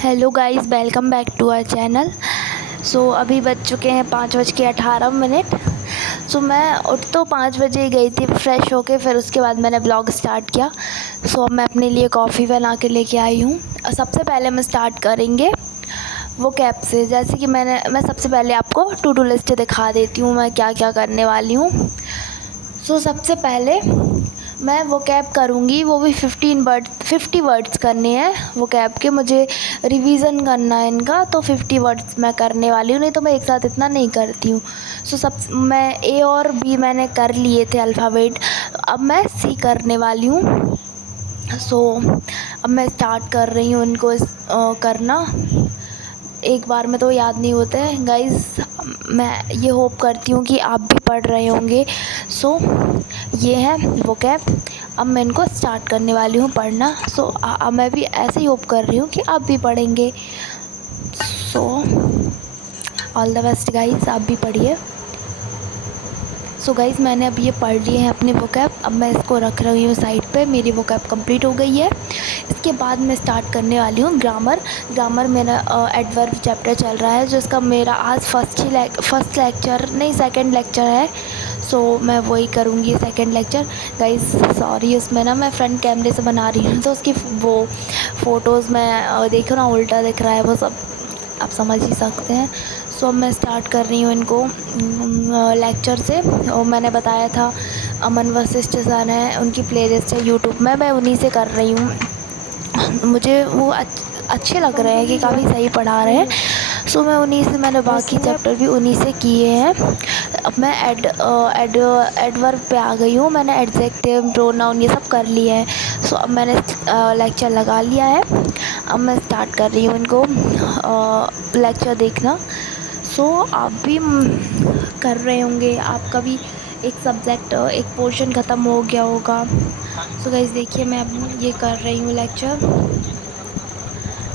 Hello guys, welcome back to our channel. अभी बज चुके हैं 5:18। मैं उठ तो 5 बजे ही गई थी फ्रेश होके, फिर उसके बाद मैंने ब्लॉग स्टार्ट किया। अब मैं अपने लिए कॉफ़ी बना के लेके आई हूँ। सबसे पहले हम स्टार्ट करेंगे वो कैब से। जैसे कि मैं सबसे पहले आपको टू डू लिस्ट दिखा देती हूँ मैं क्या क्या करने वाली हूँ। सबसे पहले मैं वो कैब करूँगी, वो भी 50 वर्ड्स करने हैं वो कैब के। मुझे रिवीज़न करना है इनका, तो 50 वर्ड्स मैं करने वाली हूँ, नहीं तो मैं एक साथ इतना नहीं करती हूँ। मैं ए और बी मैंने कर लिए थे अल्फ़ाबेट, अब मैं सी करने वाली हूँ। अब मैं स्टार्ट कर रही हूँ इनको करना। एक बार में तो याद नहीं होता है गाइज़। मैं ये होप करती हूँ कि आप भी पढ़ रहे होंगे। ये है वो कैब। अब मैं इनको स्टार्ट करने वाली हूँ पढ़ना। अब मैं भी ऐसे ही होप कर रही हूँ कि आप भी पढ़ेंगे। ऑल द बेस्ट गाइज़, आप भी पढ़िए। गाइज़, मैंने अब ये पढ़ लिए हैं अपनी वोकैब। अब मैं इसको रख रही हूँ साइड पे। मेरी वोकैब कंप्लीट हो गई है। इसके बाद मैं स्टार्ट करने वाली हूँ ग्रामर मेरा एडवर्ब चैप्टर चल रहा है, जिसका मेरा आज फर्स्ट लेक्चर नहीं, सेकंड लेक्चर है। मैं वही करूँगी, सेकंड लेक्चर। गाइज़ सॉरी, उसमें ना मैं फ्रंट कैमरे से बना रही हूँ, तो उसकी वो फ़ोटोज़ में देखो ना उल्टा दिख रहा है, वो सब आप समझ ही सकते हैं। अब मैं स्टार्ट कर रही हूँ इनको लेक्चर से। और मैंने बताया था अमन वशिष्ठ सर हैं, उनकी प्लेलिस्ट है यूट्यूब में, मैं उन्हीं से कर रही हूँ। मुझे वो अच्छे लग रहे हैं कि काफ़ी सही पढ़ा रहे हैं। मैं उन्हीं से, मैंने बाकी चैप्टर भी उन्हीं से किए हैं। अब मैं एडवर्ब पे आ गई हूँ। मैंने एडजेक्टिव, प्रोनाउन ये सब कर लिए हैं। अब मैंने लेक्चर लगा लिया है। अब मैं स्टार्ट कर रही हूँ इनको लेक्चर देखना। आप भी कर रहे होंगे, आपका भी एक सब्जेक्ट, एक पोर्शन ख़त्म हो गया होगा। गाइस देखिए, मैं अब ये कर रही हूँ लेक्चर।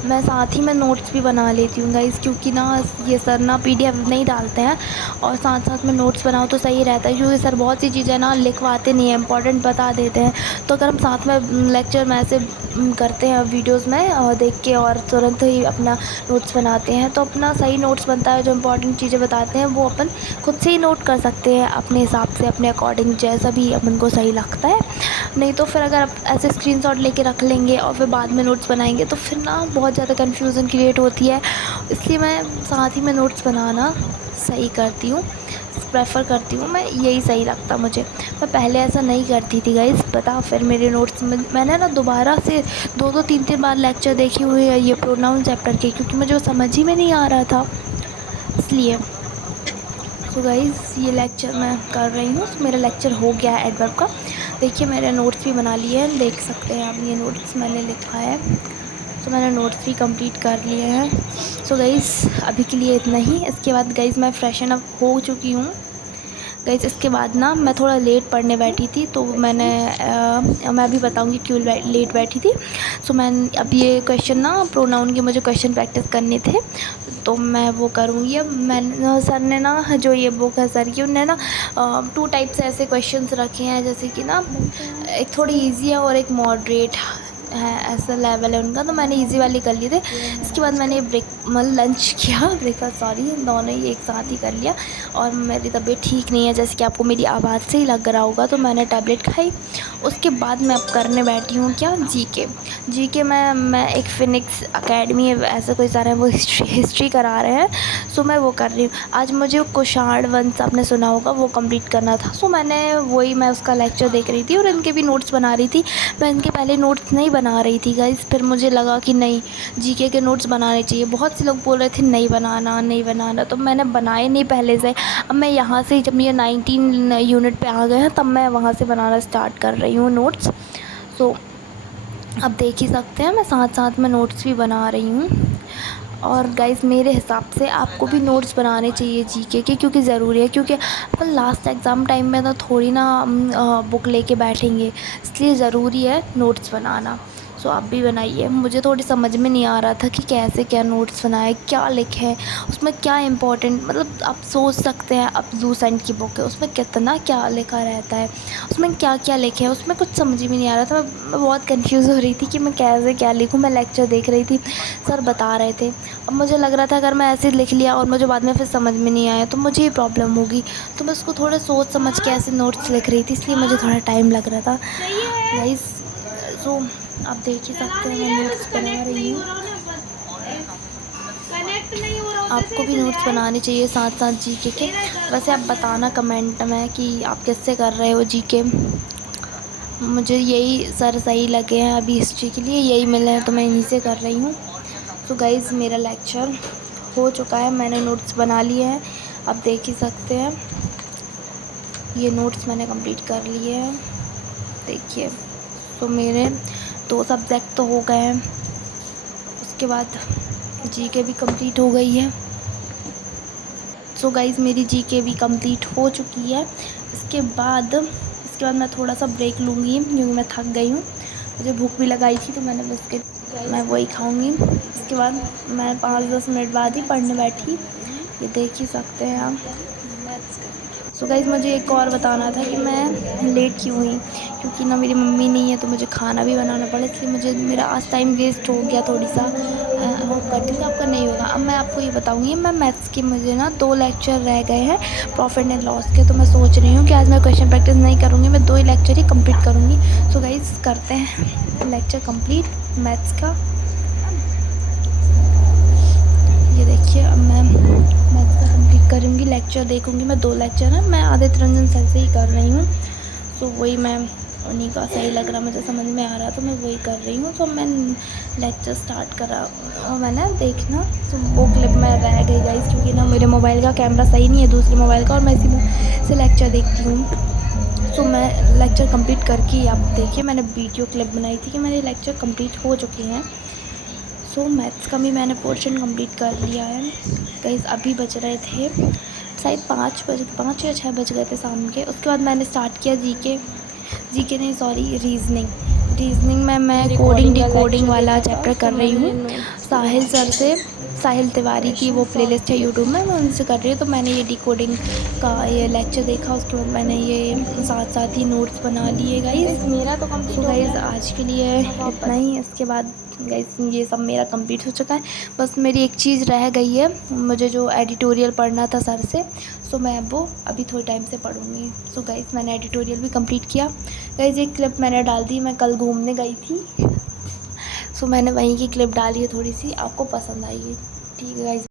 मैं साथ ही में नोट्स भी बना लेती हूँ गाइस, क्योंकि ना ये सर ना पीडीएफ नहीं डालते हैं, और साथ साथ में नोट्स बनाओ तो सही रहता है, क्योंकि सर बहुत सी चीज़ें ना लिखवाते नहीं हैं, इंपॉर्टेंट बता देते हैं। तो अगर हम साथ में लेक्चर में ऐसे करते हैं वीडियोज़ में देख के, और तुरंत ही अपना नोट्स बनाते हैं, तो अपना सही नोट्स बनता है। जो इंपॉर्टेंट चीज़ें बताते हैं वो अपन खुद से ही नोट कर सकते हैं, अपने हिसाब से, अपने अकॉर्डिंग, जैसा भी अपन को सही लगता है। नहीं तो फिर अगर आप ऐसे स्क्रीनशॉट लेके रख लेंगे और फिर बाद में नोट्स बनाएंगे, तो फिर ना बहुत ज़्यादा कन्फ्यूज़न क्रिएट होती है। इसलिए मैं साथ ही में नोट्स बनाना सही करती हूँ, प्रेफर करती हूँ। मैं यही सही लगता मुझे। मैं पहले ऐसा नहीं करती थी गाइस, पता। फिर मेरे नोट्स में मैंने ना दोबारा से 2-3 बार लेक्चर देखे हुए हैं ये प्रोनाउन चैप्टर के, क्योंकि मुझे वो समझ ही में नहीं आ रहा था, इसलिए। गाइस, ये लेक्चर मैं कर रही हूँ। मेरा लेक्चर हो गया है एडवर्ब का। देखिए, मैंने नोट्स भी बना लिए हैं, देख सकते हैं आप, ये नोट्स मैंने लिखा है। मैंने नोट्स भी कंप्लीट कर लिए हैं। गाइस, अभी के लिए इतना ही। इसके बाद गाइस मैं फ्रेशन अप हो चुकी हूँ। गाइस इसके बाद ना मैं थोड़ा लेट पढ़ने बैठी थी, तो मैं अभी बताऊँगी क्यों लेट बैठी थी। मैं अब ये क्वेश्चन ना प्रोनाउन के मुझे क्वेश्चन प्रैक्टिस करने थे, तो मैं वो करूँगी। अब सर ने ना, जो ये बुक है सर की, उनने ना 2 टाइप से ऐसे क्वेश्चंस रखे हैं, जैसे कि ना एक थोड़ी इजी है और एक मॉडरेट है, ऐसा लेवल है उनका। तो मैंने इजी वाली कर लिए थे। इसके बाद मैंने लंच किया, ब्रेकफास्ट सॉरी, दोनों ही एक साथ ही कर लिया। और मेरी तबीयत ठीक नहीं है, जैसे कि आपको मेरी आवाज़ से ही लग रहा होगा, तो मैंने टैबलेट खाई। उसके बाद मैं अब करने बैठी हूँ क्या, जीके में मैं एक फिनिक्स अकेडमी है, ऐसा कोई सारा है, वो हिस्ट्री करा रहे हैं। मैं वो कर रही हूँ। आज मुझे कुषाण वंश आपने सुना होगा, वो कंप्लीट करना था। मैं उसका लेक्चर देख रही थी और इनके भी नोट्स बना रही थी। मैं इनके पहले नोट्स नहीं बना रही थी गाइस, फिर मुझे लगा कि नहीं, जीके के नोट्स बनाने चाहिए। बहुत से लोग बोल रहे थे नहीं बनाना, तो मैंने बनाए नहीं पहले से। अब मैं यहाँ से, जब ये 19 यूनिट पे आ गए हैं, तब मैं वहाँ से बनाना स्टार्ट कर रही हूँ नोट्स। अब देख ही सकते हैं, मैं साथ साथ में नोट्स भी बना रही हूँ। और गाइस, मेरे हिसाब से आपको भी नोट्स बनाने चाहिए जीके के, क्योंकि ज़रूरी है, क्योंकि अपन लास्ट एग्ज़ाम टाइम में तो थोड़ी ना बुक लेके बैठेंगे, इसलिए ज़रूरी है नोट्स बनाना। सो आप भी बनाइए। मुझे थोड़ी समझ में नहीं आ रहा था कि कैसे क्या नोट्स बनाए, क्या लिखें, उसमें क्या इम्पोर्टेंट, मतलब आप सोच सकते हैं अब लूसेंट की बुक है, उसमें कितना क्या लिखा रहता है, उसमें क्या क्या लिखे हैं, उसमें कुछ समझ में नहीं आ रहा था। मैं बहुत कंफ्यूज हो रही थी कि मैं कैसे क्या लिखूँ। मैं लेक्चर देख रही थी, सर बता रहे थे। अब मुझे लग रहा था अगर मैं ऐसे लिख लिया और मुझे बाद में फिर समझ में नहीं आया तो मुझे ही प्रॉब्लम होगी। तो मैं उसको थोड़ा सोच समझ के ऐसे नोट्स लिख रही थी, इसलिए मुझे थोड़ा टाइम लग रहा था गाइस। सो आप देख ही सकते हैं मैं नोट्स बना रही हूँ। आपको भी नोट्स बनाने चाहिए साथ साथ जीके के। वैसे आप बताना कमेंट में कि आप किससे कर रहे हो जीके। मुझे यही सर सही लगे हैं अभी हिस्ट्री के लिए, यही मिले हैं तो मैं इन्हीं से कर रही हूँ। तो गाइज़ मेरा लेक्चर हो चुका है, मैंने नोट्स बना लिए हैं, आप देख ही सकते हैं। ये नोट्स मैंने कंप्लीट कर लिए हैं, देखिए। तो मेरे 2 सब्जेक्ट तो हो गए हैं, उसके बाद जीके भी कंप्लीट हो गई है। सो गाइज़ मेरी जीके भी कंप्लीट हो चुकी है। इसके बाद मैं थोड़ा सा ब्रेक लूँगी क्योंकि मैं थक गई हूँ। मुझे भूख भी लगाई थी तो मैंने बिस्किट मैं वही खाऊँगी। इसके बाद मैं 5-10 मिनट बाद ही पढ़ने बैठी, ये देख ही सकते हैं आप। सो गाइज़ मुझे एक और बताना था कि मैं लेट क्यों हुई, क्योंकि ना मेरी मम्मी नहीं है तो मुझे खाना भी बनाना पड़ा, इसलिए मुझे मेरा आज टाइम वेस्ट हो गया थोड़ी सा। होप करती हूँ कि आपका नहीं होगा। अब मैं आपको ये बताऊँगी, मैं मैथ्स के मुझे ना 2 लेक्चर रह गए हैं प्रॉफिट एंड लॉस के, तो मैं सोच रही हूँ कि आज मैं क्वेश्चन प्रैक्टिस नहीं करूँगी, मैं 2 ही लेक्चर ही कंप्लीट करूँगी। सो गाइज़ करते हैं लेक्चर कंप्लीट मैथ्स का। ये देखिए अब मैं मैथ्स का कंप्लीट करूँगी, लेक्चर देखूँगी। मैं 2 लेक्चर हैं, मैं आदित्य रंजन सर से ही कर रही हूँ, तो वही मैं उन्हीं का सही लग रहा, मुझे समझ में आ रहा तो मैं वही कर रही हूँ। तो मैं लेक्चर स्टार्ट करा और मैंने देखना, तो वो क्लिप में रह गई गाइस, क्योंकि ना मेरे मोबाइल का कैमरा सही नहीं है दूसरे मोबाइल का, और मैं इसी से लेक्चर देखती हूँ। सो मैं लेक्चर कंप्लीट करके आप देखिए, मैंने वीडियो क्लिप बनाई थी कि मेरे लेक्चर कंप्लीट हो चुके हैं। सो मैथ्स का भी मैंने पोर्शन कंप्लीट कर लिया है गाइस। अभी बज रहे थे शायद 5 या 6 बज गए थे शाम के। उसके बाद मैंने स्टार्ट किया जीके नहीं सॉरी रीजनिंग में मैं कोडिंग डिकोडिंग वाला चैप्टर कर रही हूँ साहिल सर से। साहिल तिवारी की वो प्लेलिस्ट है यूट्यूब में, मैं उनसे कर रही हूँ। तो मैंने ये डिकोडिंग का ये लेक्चर देखा, उसके बाद मैंने ये साथ साथ ही नोट्स बना लिए गाइस। मेरा तो कंप्लीट हो गाइस आज के लिए इतना ही। इसके बाद गाइस ये सब मेरा कंप्लीट हो चुका है, बस मेरी एक चीज़ रह गई है, मुझे जो एडिटोरियल पढ़ना था सर से, सो मैं वो अभी थोड़े टाइम से पढ़ूँगी। सो गाइस मैंने एडिटोरियल भी कंप्लीट किया। गाइस एक क्लिप मैंने डाल दी, मैं कल घूमने गई थी, सो मैंने वहीं की क्लिप डाली है थोड़ी सी, आपको पसंद आएगी। ठीक है गाइस।